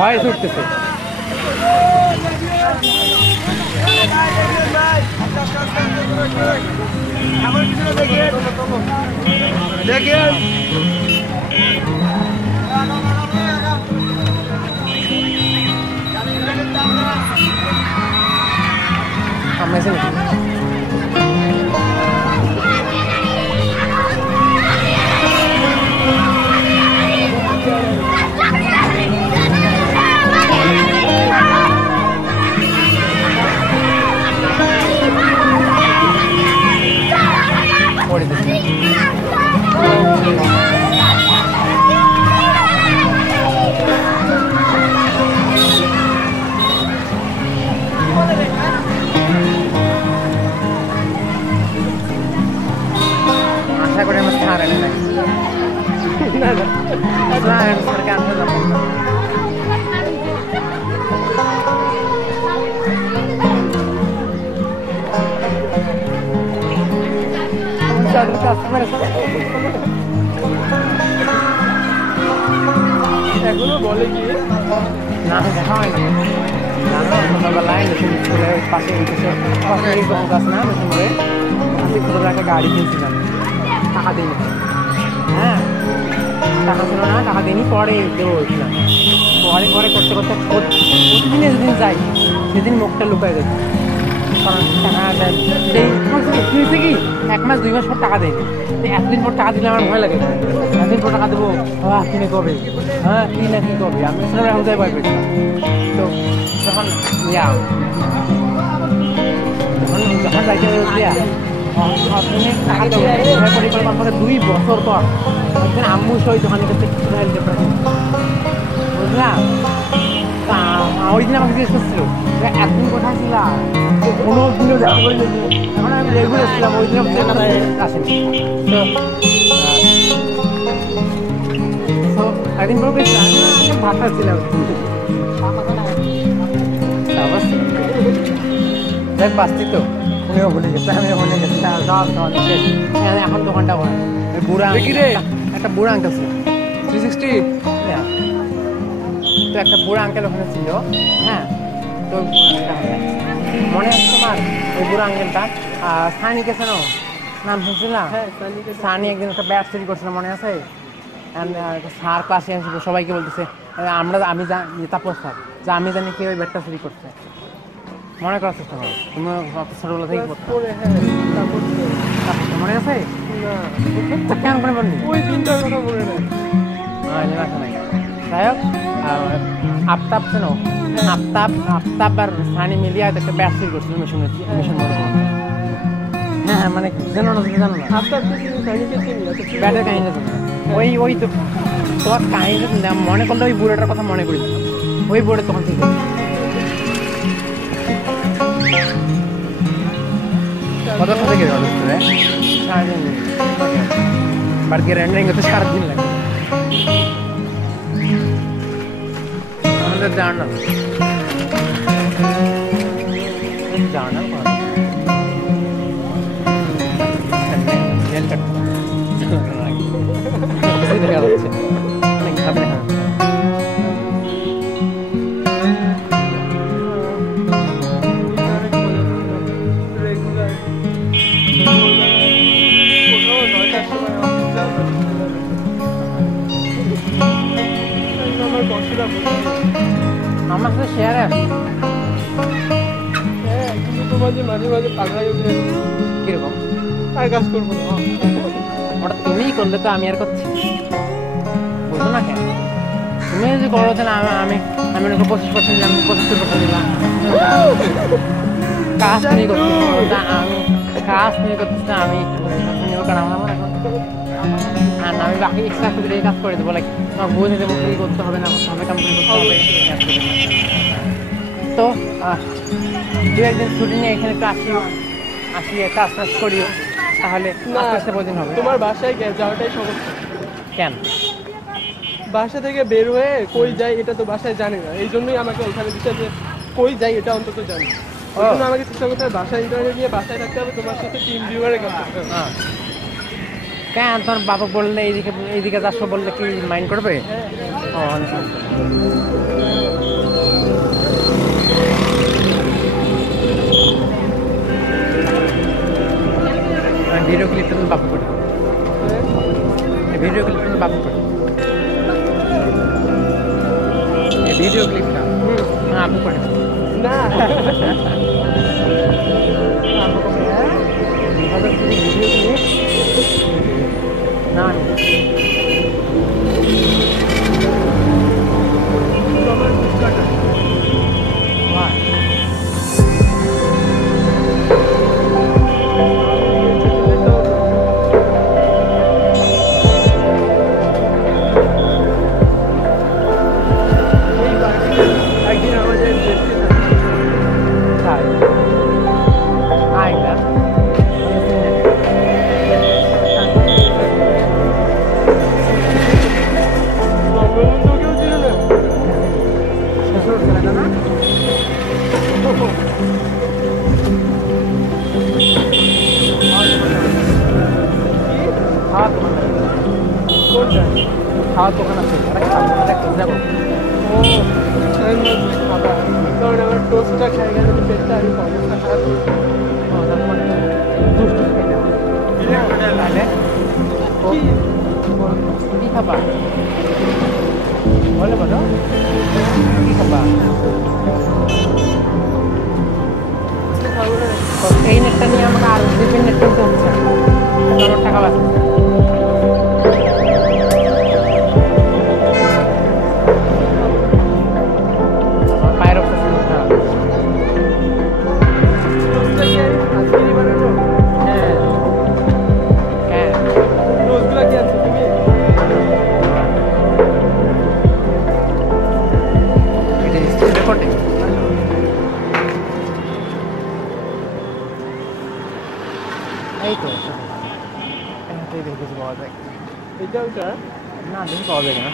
ভয় ছুটতেছে। দেখেন আশা করি আমার ছাড় এনে নাই সরকার এখনো বলে কি না দেখা হয় না জানো সকালবেলায় নতুন স্কুলের পাশে গাছ না নতুন করে একটা গাড়ি কিনছিলাম টাকা দিই হ্যাঁ টাকা ছিল না টাকা দিইনি পরে দেবো বলছিলাম পরে পরে করতে করতে প্রতিদিনে যেদিন যাই সেদিন মুখটা লুকায় যেত কারণ টাকা হয়েছে কি 1 মাস 2 মাস পর টাকা দেয়নি এতদিন পর টাকা দিলে আমার ভয় লাগে এতদিন পর টাকা দেবো কিনে কবে হ্যাঁ কি না কি করবে আমি কোথায় ভয় পেয়েছিলাম তো যখন যখন যাইতে পরিকল্পনা করে 2 বছর পর একদিন আম্মু সই দোকানে কাছে কিছুটা হেলিকপ্টার বুঝলাম ওই দিন আমাকে জিজ্ঞেস করছিল একদিন কোথায় ছিলাম কোনো দিনও দেখা করি এখন আমি রেগুলার ছিলাম ওই দিন আসেনি তো একদিন বলবো ভাষা ছিলাম দেখ বাঁচতি তো উনিও ভুলে গেছে আমিও ভুলে গেছি সব এখন দোকানটা হয় বুড়া একটা বুড়া আঙ্কেল ছিল 360 তো একটা বুড়া আঙ্কেল ওখানে ছিল হ্যাঁ তো মনে আছে তোমার ওই বুড়া আঙ্কেলটা সানি কে শোনো নাম শুনছিলাম সানি একদিন একটা ব্যাট চুরি করছিল মনে আছে স্যার ক্লাসে আসবে সবাইকে বলতেছে আমি তাপস স্যার যে আমি জানি কে ওই ব্যাটটা চুরি করছে মনে করার চেষ্টা করো তুমি ছোটবেলা থেকে মনে আছে কেন করে বললি ওই দিনটার কথা মনে নেই যাই হোক আফতাব শোনো আফতাব আর সানি মিলিয়ে একটা ব্যাট চুরি করছিল মিশন হ্যাঁ মানে জানো না তুমি জানো না ব্যাটের কাহিনী ওই তো তোমার কাহিনীটা মনে করলে ওই বুড়োটার কথা মনে করি ওই বুড়ো তখন ঠিক কত কথা থেকে সারাদিন বাড়িতে রেন্ডারিং হতে সারাদিন লাগে আমাদের জার্নাল দেখা যাচ্ছে অনেক ভাবে দেখা যাচ্ছে আমার সাথে শেয়ারে আসে হ্যাঁ কিন্তু তোমার যে মাঝে মাঝে পাগলাই উঠে কিরকম আর কাজ করবো না ওটা তুমিই করলে তো আমি আর করছি বুঝো না কেন তুমি যদি করো তাহলে আমি 25% দিলাম 75% দিলাম কাজ নিয়ে করছি আমি কাজ নিয়ে করতেছি আমি কারণ আমার এখন আর আমি বাকি এক্সট্রা করে কাজ করে দেবো লাইক তোমার বুঝে দেবো কি করতে হবে না করতে হবে কাম্পানি করতে হবে তো 2 একদিন ছুটি নিয়ে এখানে একটু আসি কাজ টাজ করিও তাহলে আস্তে প্রতিদিন হবে তোমার বাসায় যাওয়াটাই সমস্যা কেন বাসা থেকে বের হয়ে কই যাই এটা তো বাসায় জানি না এই জন্যই আমাকে ওখানে দিচ্ছে যে কই যাই এটা অন্তত জানি ওই জন্য আমাকে চেষ্টা করতে হবে বাসায় ইন্টারনেট নিয়ে বাসায় থাকতে হবে তোমার সাথে টিম ভিউয়ারে কাজ করতে হবে কেন তোর বাবা বললে এইদিকে যাচ্ছ বললে কি মাইন্ড করবে? ও আচ্ছা ভিডিও ক্লিপটা তুমি বাপু করে ভিডিও ক্লিপটা তুমি বাপু করে ভিডিও ক্লিপটা আপু করে না আপু করে ভিডিও ক্লিপ না একদিন আমাদের খাওয়ার দোকান আছে যাবো ও আমি ভাবছি খাবার কারণ আমার টোস্টটা খাই গেলে তো পেটটা আরো অবস্থা খারাপ কি খাবা বলো বলো কি খাবা এই নেটটা নিয়ে আমাকে আরো বিভিন্ন নেট কিনতে হচ্ছে আমার টাকা লাগছে পায়ের অবস্থা খারাপ হ্যাঁ হ্যাঁ টোস্টগুলো কি আনছো তুমি এটা রেকর্ডিং এই তো দেখে কিছু পাওয়া যায় এটা ওটা না দেখে পাওয়া যায় না